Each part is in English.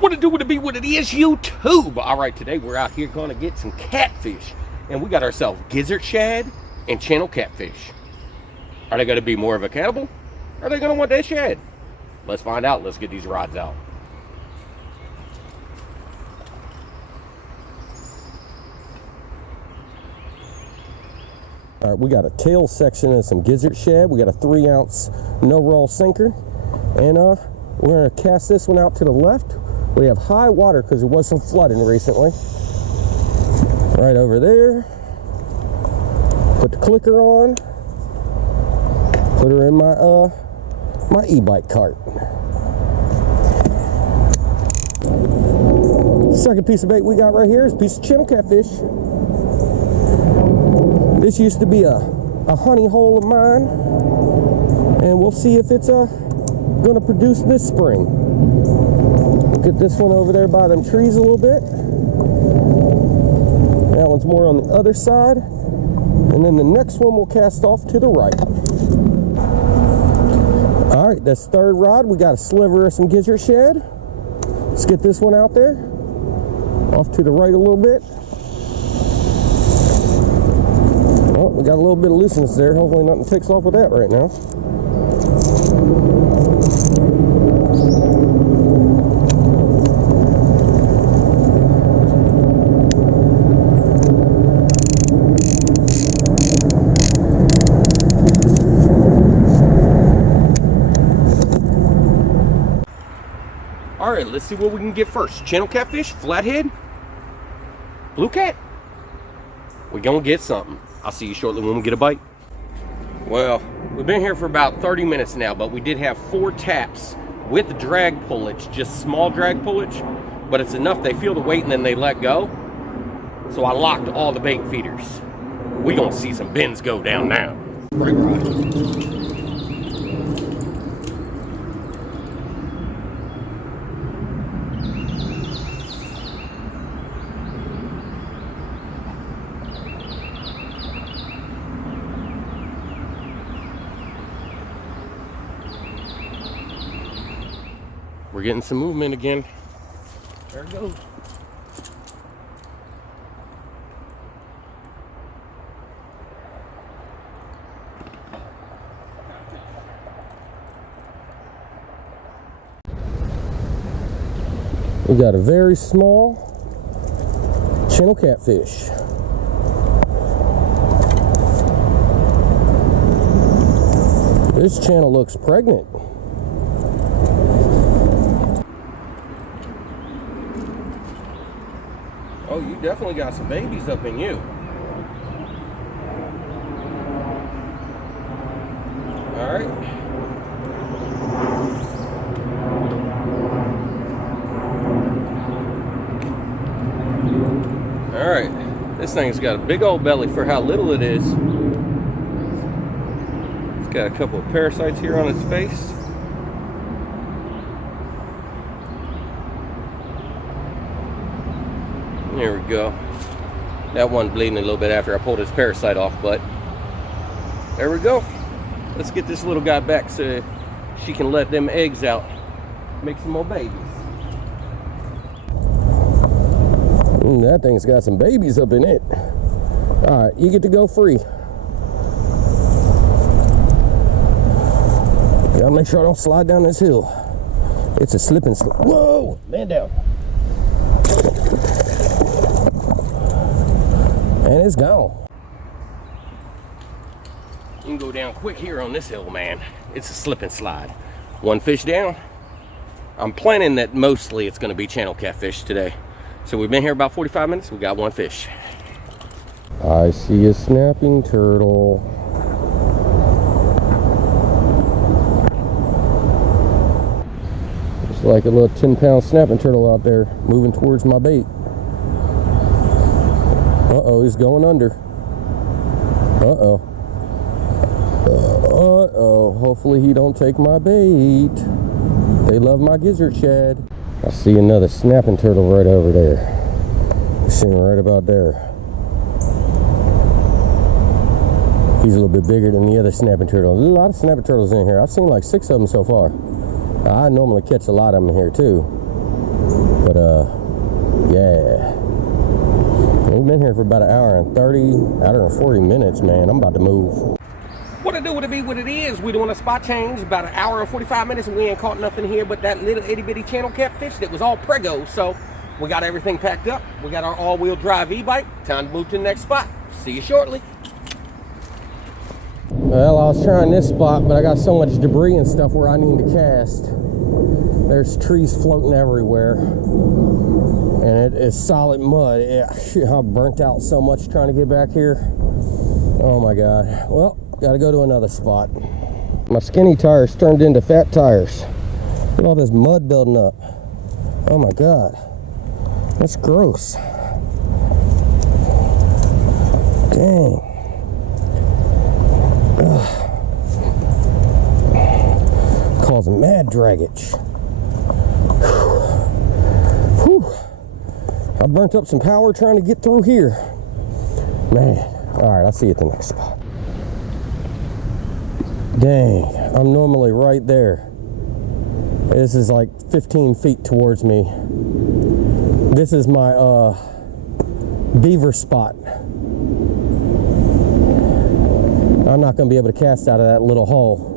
What it do, what it be, what it is, YouTube? All right, today we're out here gonna get some catfish. And we got ourselves gizzard shad and channel catfish. Are they gonna be more of a cannibal? Or are they gonna want that shad? Let's find out. Let's get these rods out. All right, we got a tail section of some gizzard shad. We got a 3-ounce no-roll sinker. And we're gonna cast this one out to the left. We have high water because there was some flooding recently. Right over there. Put the clicker on. Put her in my my e-bike cart. Second piece of bait we got right here is a piece of channel catfish. This used to be a honey hole of mine, and we'll see if it's gonna produce this spring. Get this one over there by them trees a little bit. That one's more on the other side. And then the next one will cast off to the right. All right, that's third rod. We got a sliver of some gizzard shad. Let's get this one out there. Off to the right a little bit. Oh, we got a little bit of looseness there. Hopefully nothing takes off with that right now. All right, let's see what we can get first. Channel catfish, flathead, blue cat. We're gonna get something. I'll see you shortly when we get a bite. Well, we've been here for about 30 minutes now, but we did have 4 taps with drag pullage, just small drag pullage, but it's enough they feel the weight and then they let go. So I locked all the bait feeders. We gonna see some bends go down now. Right, right. We're getting some movement again. There it goes. We got a very small channel catfish. This channel looks pregnant. Oh, you definitely got some babies up in you. All right. All right. This thing's got a big old belly for how little it is. It's got a couple of parasites here on its face. There we go. That one bleeding a little bit after I pulled his parasite off, but there we go. Let's get this little guy back so she can let them eggs out, make some more babies. That thing's got some babies up in it. All right, you get to go free. Gotta make sure I don't slide down this hill. It's a slip and slide. Whoa, man down. And it's gone. You can go down quick here on this hill, man. It's a slip and slide. One fish down. I'm planning that mostly it's going to be channel catfish today. So we've been here about 45 minutes. We got one fish. I see a snapping turtle. It's like a little 10-pound snapping turtle out there moving towards my bait. Uh-oh, he's going under. Uh-oh. Uh-oh, hopefully he don't take my bait. They love my gizzard shad. I see another snapping turtle right over there. Sitting right about there. He's a little bit bigger than the other snapping turtle. There's a lot of snapping turtles in here. I've seen like 6 of them so far. I normally catch a lot of them here too. But yeah, we've been here for about an hour and 40 minutes, man. I'm about to move. What it do, what it be, what it is, we doing a spot change, about an hour and 45 minutes, and we ain't caught nothing here but that little itty bitty channel catfish that was all prego. So we got everything packed up. We got our all-wheel drive e-bike. Time to move to the next spot. See you shortly. Well, I was trying this spot, but I got so much debris and stuff where I need to cast. There's trees floating everywhere, and it is solid mud. Yeah, shoot, I burnt out so much trying to get back here. Oh my God. Well, gotta go to another spot. My skinny tires turned into fat tires. Look at all this mud building up. Oh my God. That's gross. Dang. Ugh. Causing mad draggage. Whew. I burnt up some power trying to get through here. Man. Alright, I'll see you at the next spot. Dang, I'm normally right there. This is like 15 feet towards me. This is my beaver spot. I'm not going to be able to cast out of that little hole.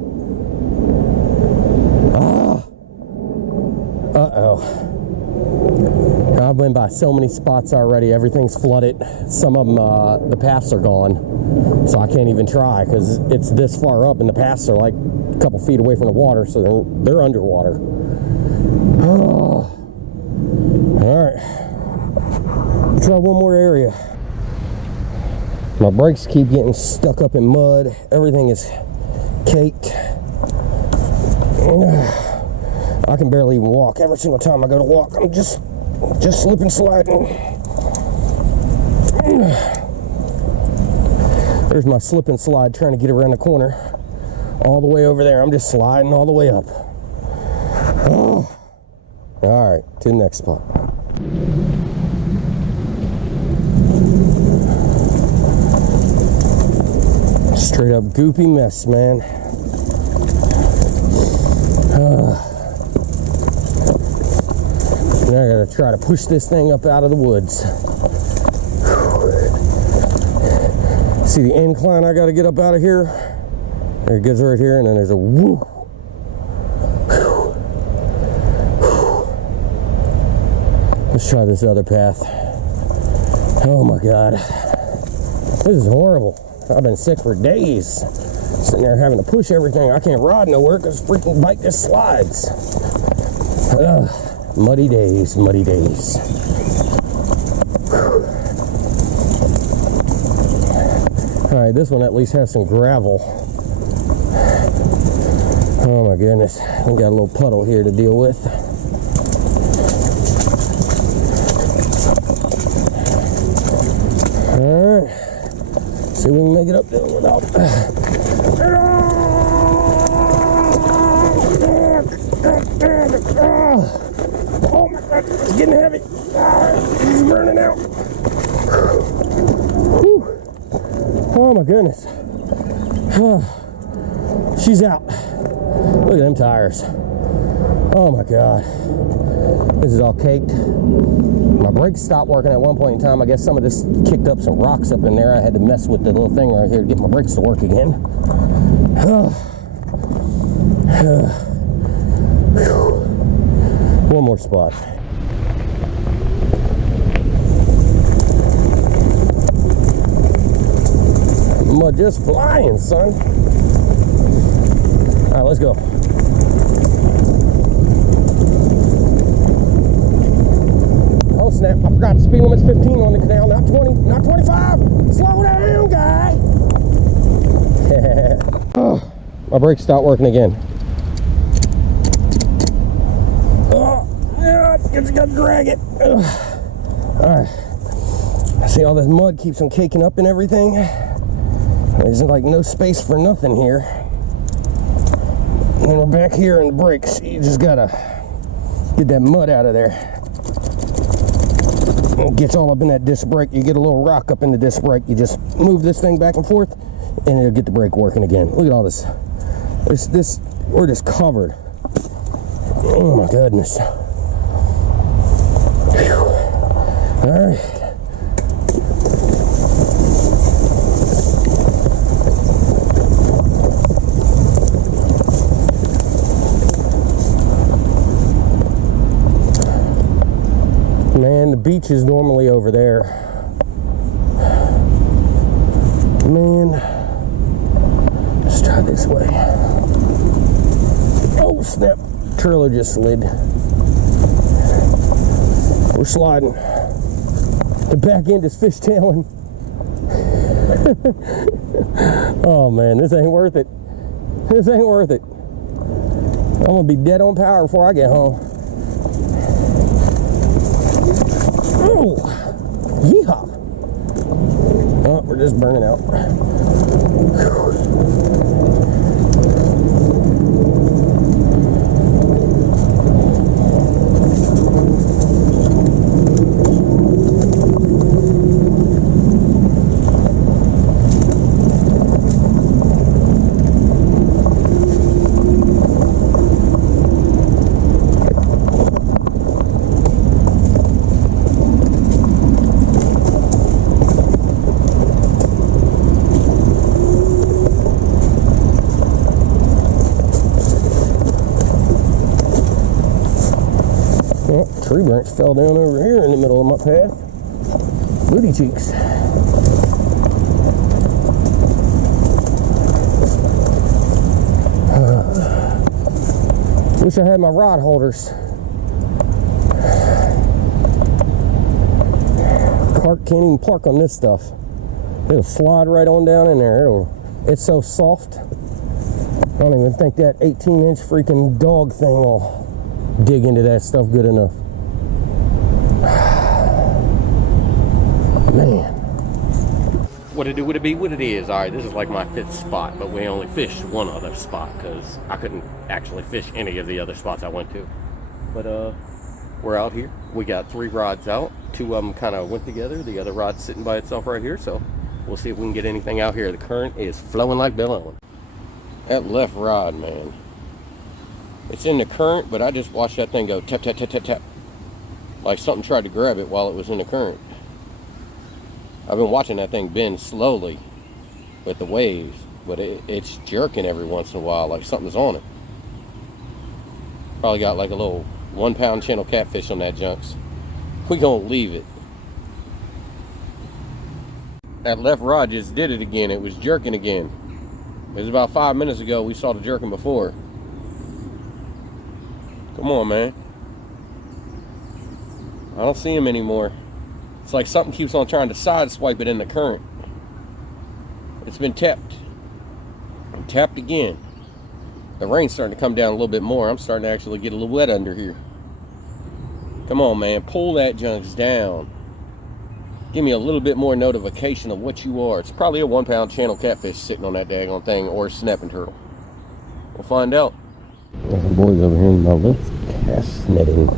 Uh-oh. I've been by so many spots already. Everything's flooded. Some of them, the paths are gone. So I can't even try because it's this far up and the paths are like a couple feet away from the water. So they're underwater. Oh. All right. Try one more area. My brakes keep getting stuck up in mud. Everything is caked. I can barely even walk. Every single time I go to walk, I'm just slipping, sliding. There's my slip and slide trying to get around the corner. All the way over there. I'm just sliding all the way up. Oh. All right, to the next spot. Straight up goopy mess, man. Now I gotta try to push this thing up out of the woods. See the incline I gotta get up out of here? There it goes right here, and then there's a whoop. Let's try this other path. Oh my God. This is horrible. I've been sick for days. Sitting there having to push everything. I can't ride nowhere because freaking bike just slides. Muddy days, muddy days. Alright, this one at least has some gravel. Oh my goodness. We got a little puddle here to deal with. Alright. See if we can make it up there without. Oh my God, it's getting heavy. It's burning out. Whew. Oh my goodness. She's out. Look at them tires. Oh my God. This is all caked. My brakes stopped working at one point in time. I guess some of this kicked up some rocks up in there. I had to mess with the little thing right here to get my brakes to work again. One more spot. Mud just flying, son. All right, let's go. Oh snap, I forgot the speed limit's 15 on the canal, not 20, not 25. Slow down, guy. Oh, my brakes stopped working again. Oh, yeah, just gotta drag it. All right. See, all this mud keeps on caking up and everything. There's like no space for nothing here. And then we're back here in the brakes. You just gotta get that mud out of there. It gets all up in that disc brake. You get a little rock up in the disc brake. You just move this thing back and forth, and it'll get the brake working again. Look at all this. We're just covered. Oh my goodness. All right. Man, the beach is normally over there. Man, let's try this way. Oh, snap. Trailer just slid. We're sliding. The back end is fishtailing. Oh man, this ain't worth it. This ain't worth it. I'm gonna be dead on power before I get home. Oh, yeehaw. Oh, we're just burning out. Whew. Tree branch fell down over here in the middle of my path. Booty cheeks. Wish I had my rod holders. Cart can't even park on this stuff. It'll slide right on down in there. It's so soft. I don't even think that 18-inch freaking dog thing will dig into that stuff good enough. Man. What it do, what it be, what it is. All right, this is like my 5th spot, but we only fished one other spot because I couldn't actually fish any of the other spots I went to. But we're out here. We got 3 rods out. 2 of them kind of went together. The other rod's sitting by itself right here, so we'll see if we can get anything out here. The current is flowing like Bill Ellen. That left rod, man. It's in the current, but I just watched that thing go tap, tap, tap, tap, tap. Like something tried to grab it while it was in the current. I've been watching that thing bend slowly with the waves, but it's jerking every once in a while like something's on it. Probably got like a little 1-pound channel catfish on that junks. We gonna leave it. That left rod just did it again. It was jerking again. It was about 5 minutes ago we saw the jerking before. Come on, man. I don't see him anymore. It's like something keeps on trying to sideswipe it in the current. It's been tapped. And tapped again. The rain's starting to come down a little bit more. I'm starting to actually get a little wet under here. Come on, man. Pull that junks down. Give me a little bit more notification of what you are. It's probably a 1-pound channel catfish sitting on that daggone thing, or a snapping turtle. We'll find out. The boys over here in my left cast netting.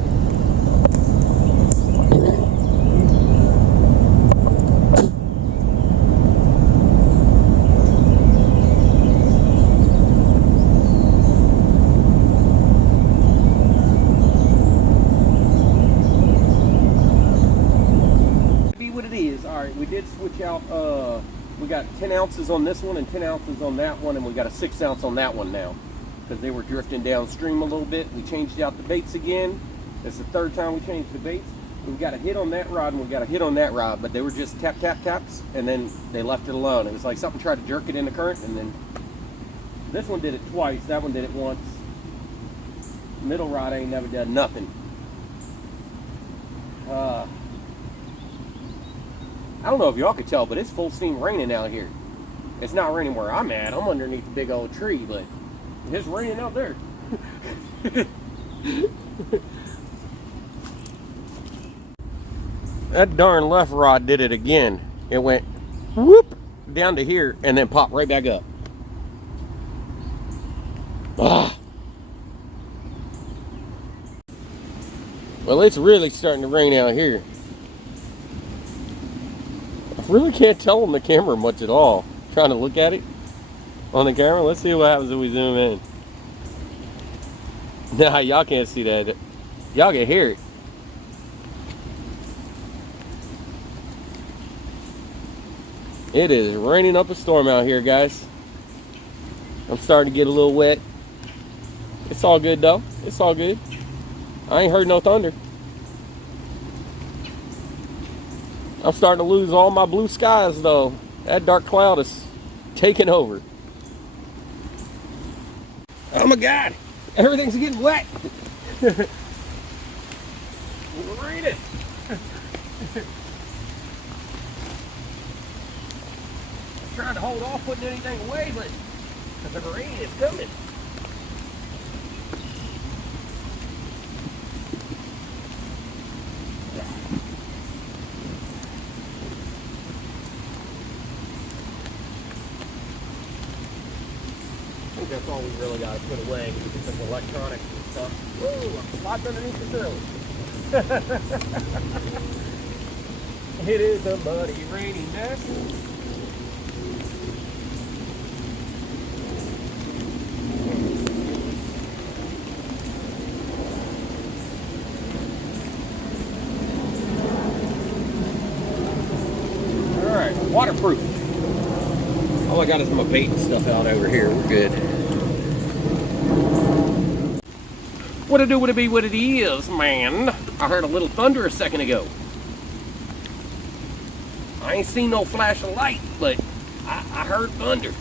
We did switch out, we got 10 ounces on this one and 10 ounces on that one, and we got a 6 ounce on that one now because they were drifting downstream a little bit. We changed out the baits again. It's the 3rd time we changed the baits. We've got a hit on that rod and we got a hit on that rod, but they were just tap, tap, taps, and then they left it alone. It was like something tried to jerk it in the current, and then this one did it twice, that one did it once. Middle rod ain't never done nothing. I don't know if y'all could tell, but it's full steam raining out here. It's not raining where I'm at. I'm underneath the big old tree, but it's raining out there. That darn left rod did it again. It went whoop down to here and then popped right back up. Ah. Well, it's really starting to rain out here. I really can't tell on the camera much at all. I'm trying to look at it on the camera. Let's see what happens if we zoom in. Nah, y'all can't see that. Y'all can hear it. It is raining up a storm out here, guys. I'm starting to get a little wet. It's all good though. It's all good. I ain't heard no thunder. I'm starting to lose all my blue skies though. That dark cloud is taking over. Oh my God, everything's getting wet. Read it. I'm trying to hold off putting anything away, but the rain is coming. I think that's all we really got to put away because electronics and stuff. Woo, locked underneath the trailer. It is a muddy, rainy mess. All right, waterproof. All I got is my bait and stuff out over here. We're good. What it do, what it be, what it is, man. I heard a little thunder a second ago. I ain't seen no flash of light, but I heard thunder.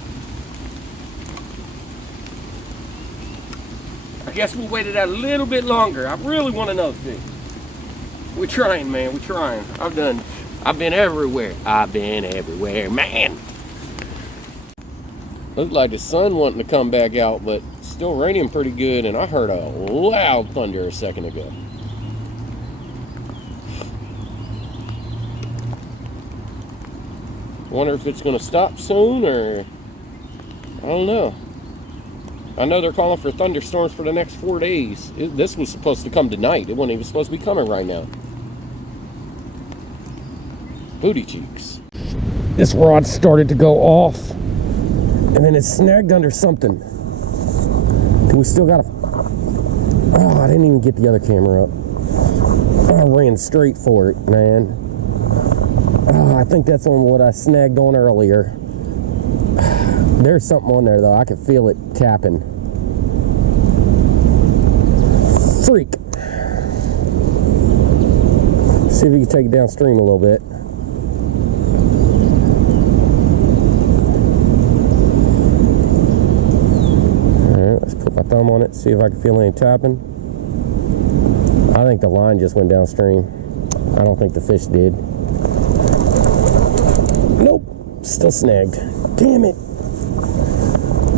I guess we'll wait it out a little bit longer. I really want to know this. We're trying, man. We're trying. I've been everywhere. I've been everywhere, man. Looks like the sun wanting to come back out, but still raining pretty good, and I heard a loud thunder a second ago. Wonder if it's going to stop soon, or I don't know. I know they're calling for thunderstorms for the next 4 days. This was supposed to come tonight. It wasn't even supposed to be coming right now. Booty cheeks. This rod started to go off, and then it snagged under something. We still got to... Oh, I didn't even get the other camera up. I ran straight for it, man. Oh, I think that's on what I snagged on earlier. There's something on there, though. I can feel it tapping. Freak. See if you can take it downstream a little bit. Put my thumb on it, see if I can feel any tapping. I think the line just went downstream. I don't think the fish did. Nope, still snagged. Damn it.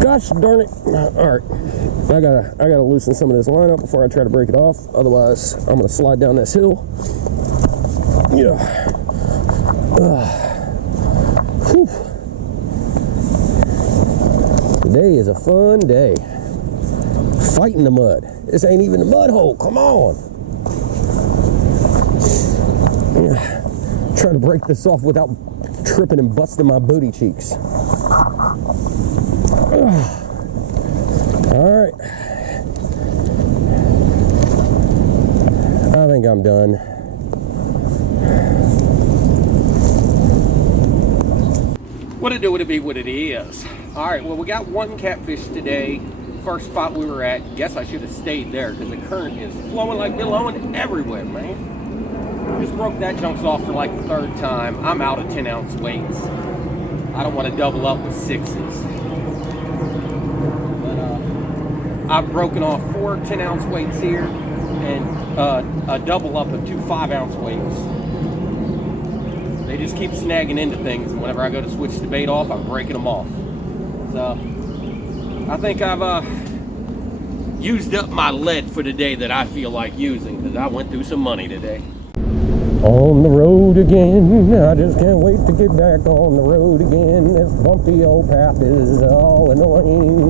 Gosh darn it. All right, I gotta loosen some of this line up before I try to break it off. Otherwise, I'm gonna slide down this hill. Yeah. Whew. Today is a fun day. Fighting the mud. This ain't even a mud hole. Come on. Trying to break this off without tripping and busting my booty cheeks. All right. I think I'm done. What it do, what it be, what it is. All right, well, we got one catfish today. First spot we were at, guess I should have stayed there because the current is flowing like blowing everywhere, man. Just broke that chunks off for like the third time. I'm out of 10-ounce weights. I don't want to double up with 6s. But I've broken off 4 10-ounce weights here and a double up of 2 5-ounce weights. They just keep snagging into things, and whenever I go to switch the bait off, I'm breaking them off. So I think I've used up my lead for the day that I feel like using, because I went through some money today. On the road again, I just can't wait to get back on the road again. This bumpy old path is all annoying.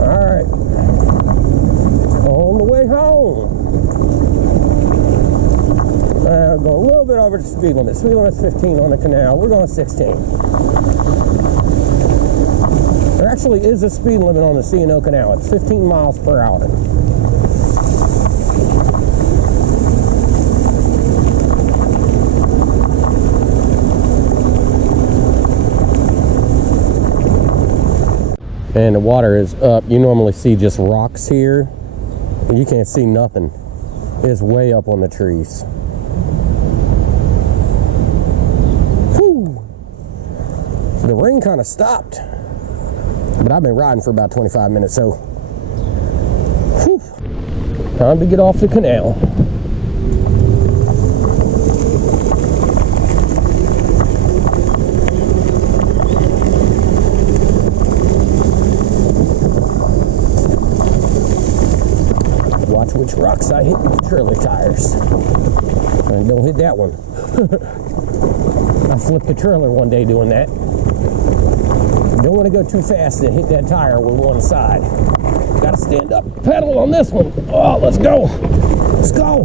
Alright, on the way home. Going a little bit over the speed limit. Speed limit's 15 on the canal. We're going 16. There actually is a speed limit on the C&O Canal. It's 15 miles per hour. And the water is up. You normally see just rocks here. You can't see nothing. It's way up on the trees. Whew. The rain kind of stopped, but I've been riding for about 25 minutes, so whew. Time to get off the canal. Watch which rocks I hit with the trailer tires. And don't hit that one. I flipped the trailer one day doing that. Don't want to go too fast and hit that tire with one side. Got to stand up, pedal on this one. Oh, let's go. Let's go.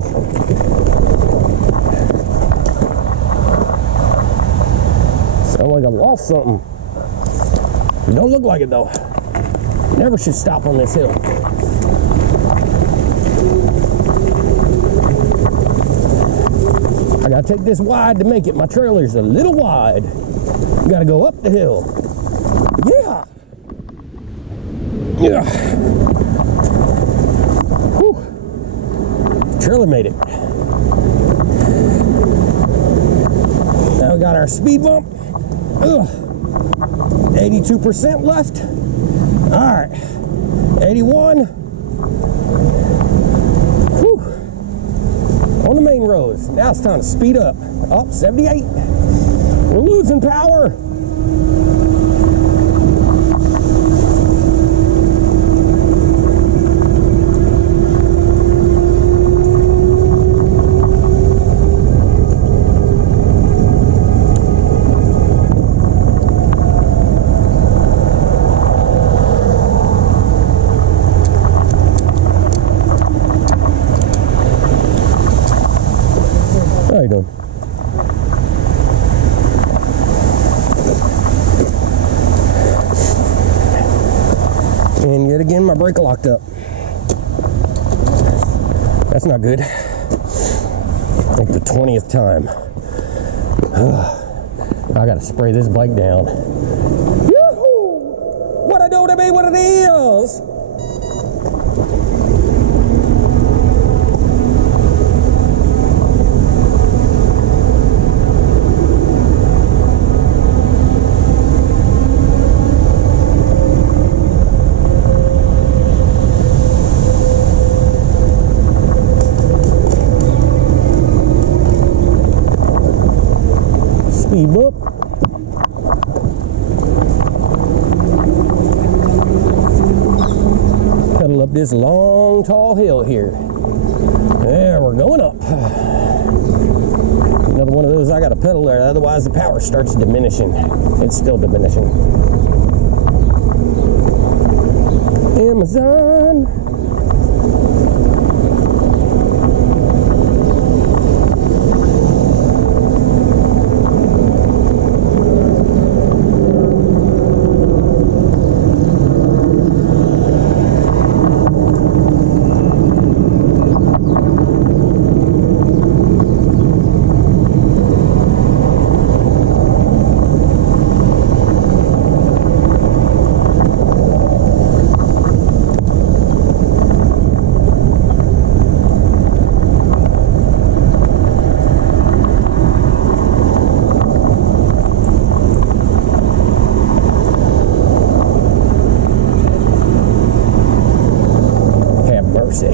Sound like I lost something. It don't look like it though. Never should stop on this hill. I gotta take this wide to make it. My trailer's a little wide. Gotta go up the hill. Yeah. Yeah. Whew. Trailer made it. Now we got our speed bump. Ugh. 82% left. All right. 81. Whew. On the main roads. Now it's time to speed up. Oh, 78. We're losing power. How you doing? And yet again, my brake locked up. That's not good. Like the 20th time. I gotta spray this bike down. Yoo-hoo! What I do to be what it is! Speed bump. Pedal up this long, tall hill here. There, we're going up. Another one of those I got to pedal there, otherwise the power starts diminishing. It's still diminishing. Amazon. Mercy.